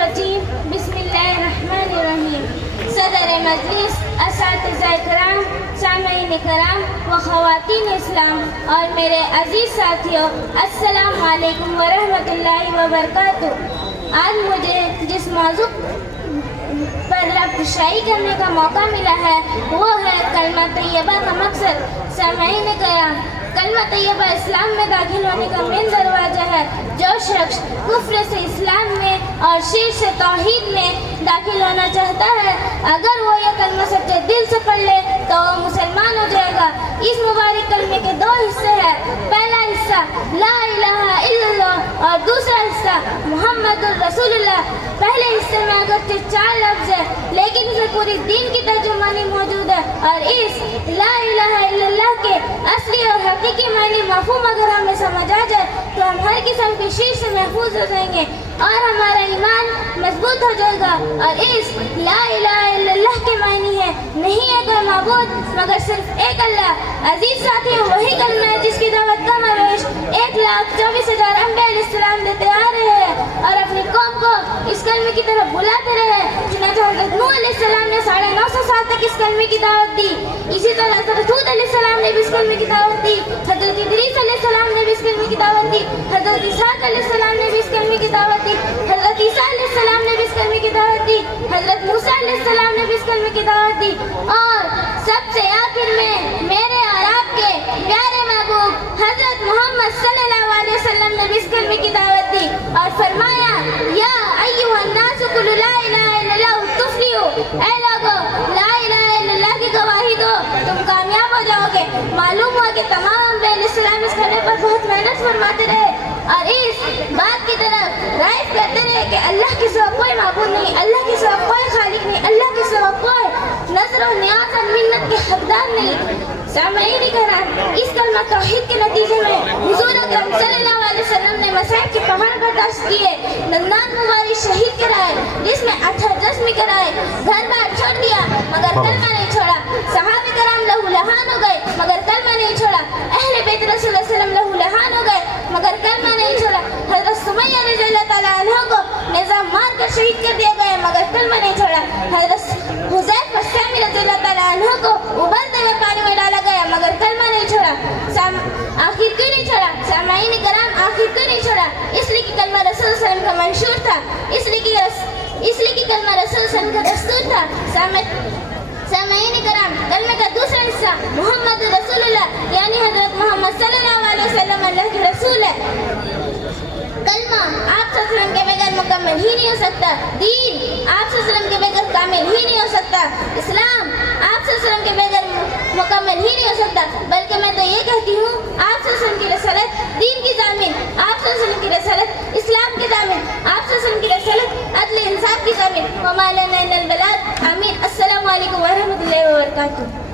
بسم اللہ الرحمن الرحیم. صدر مجلس، اساتذہ کرام، سامعین کرام و خواتین اسلام اور میرے عزیز ساتھیوں، السلام علیکم ورحمۃ اللہ وبرکاتہ. آج مجھے جس موضوع پر رابطہ کرنے کا موقع ملا ہے وہ ہے کلمہ طیبہ کا مقصد. سامعین کرام، کلمہ طیبہ اسلام میں داخل ہونے کا مین دروازہ ہے. جو شخص کفر سے اسلام میں اور شرک سے توحید میں داخل ہونا چاہتا ہے، اگر وہ یہ کلمہ سچے دل سے پڑھ لے تو وہ مسلمان ہو جائے گا. اس مبارک کلمے کے دو حصے ہیں. پہلا حصہ لا الہ الا اللہ اور دوسرا حصہ محمد الرسول اللہ. پہلے حصے میں اگرچہ 4 لفظ ہے لیکن اس میں پوری دین کی ترجمانی موجود ہے، اور اس لا الہ الا اللہ کے اصلی اور حقیقی معنی مفہوم اگر ہمیں سمجھ آ جائے تو ہم ہر قسم کی شرک سے محفوظ ہو جائیں گے اور ہمارا ایمان مضبوط ہو جائے گا. اور اس لا الہ الا اللہ کے معنی ہے نہیں ہے کوئی معبود مگر صرف ایک اللہ. عزیز ساتھیوں، وہی کلمہ ہے جس کی دعوت کا مرویش 1,24,000 انبیاء علیہ السلام دیتے آ رہے ہیں اور اپنی قوم کو اس کلمے کی طرف بلاتے رہے. چنانچہ حضرت نوح علیہ السلام نے 950 سال تک اس کلمے کی دعوت دی. اسی طرح حضرت ہود علیہ السلام نے بھی اس کلمے کی دعوت دی. حضرت ادریس علیہ السلام نے بھی اس کلمے کی دعوت دی. حضرت اسحاق علیہ السلام نے بھی اس کلمے کی دعوت دی. حضرت عیسیٰ علیہ السلام نے بھی اس کلمے کی دعوت دی. حضرت موسیٰ علیہ السلام نے بھی اس کلمے کی دعوت دی. اور سب سے آخر میں میرے اور آپ کے پیارے محبوب حضرت محمد صلی اللہ علیہ وسلم نے بھی اس کلمے کی دعوت دی اور فرمایا یا ایھا الناس قولوا لا الہ الا اللہ تفلحوا. اے لوگو، لا الہ الا اللہ کی گواہی دو، تم کامیاب ہو جاؤ گے. معلوم ہوا کہ تمام انبیاء علیہ السلام اس کلمے پر بہت محنت فرماتے رہے اور اس بات کی طرف رائف کرتے رہے کہ اللہ کے سوا کوئی معبود نہیں، اللہ کے سوا کوئی خالق نہیں، اللہ کے سوا کوئی نظر و نیاز اور منت کے حقدار نہیں. سامعین کرام، اس کلمہ توحید کے نتیجے میں حضور اکرم صلی اللہ علیہ وسلم نے مصائب کے پہاڑ برداشت کیے، ننان مبارک شہید کرائے، جس میں 18 زخمی کرائے، گھر بار چھوڑ دیا مگر کلمہ نہیں چھوڑا. صحابہ کرام لہو لہان ہو گئے مگر کلمہ نہیں چھوڑا. اہل بیت رسول اللہ علیہ وسلم لہو لہان ہو گئے مگر کلمہ نہیں چھوڑا. حضرت سمیہ رضی اللہ تعالیٰ عنہ کو نظام مار کر شہید کر دیا گیا مگر کلمہ نہیں چھوڑا. حضرت حذیفہ السامی رضی اللہ تعالیٰ عنہ کو ابلتے ہوئے پانی میں ڈالا گیا مگر کلمہ نہیں چھوڑا. آخر کیوں نہیں چھوڑا؟ سامعین کرام، آخر کیوں نہیں چھوڑا؟ اس لیے کہ کلمہ رسول صلی اللہ علیہ وسلم کا منشور تھا، اس لیے کہ کلمہ رسول صلی اللہ علیہ وسلم کا دستور تھا. سامعین کرام، کلمے کا دوسرا حصہ محمد رسول اللہ یعنی حضرت محمد صلی اللہ علیہ وسلم اللہ کے رسول ہے. کلمہ آپ صلی اللہ علیہ وسلم کے بغیر مکمل ہی نہیں ہو سکتا. دین آپ صلی اللہ علیہ وسلم کے بغیر کامل ہی نہیں ہو سکتا. اسلام آپ صلی اللہ علیہ وسلم کے بغیر مکمل ہی نہیں ہو سکتا. بلکہ میں تو یہ کہتی ہوں آپ صلی اللہ علیہ وسلم کی رسالت دین کی ضامن، آپ صلی اللہ علیہ وسلم کی رسالت اسلام کی ضامن، آپ صلی اللہ علیہ وسلم کی رسالت عدل انصاف کی ضامن. وما لنا الا البلاغ. آمین. السلام علیکم ورحمۃ اللہ وبرکاتہ.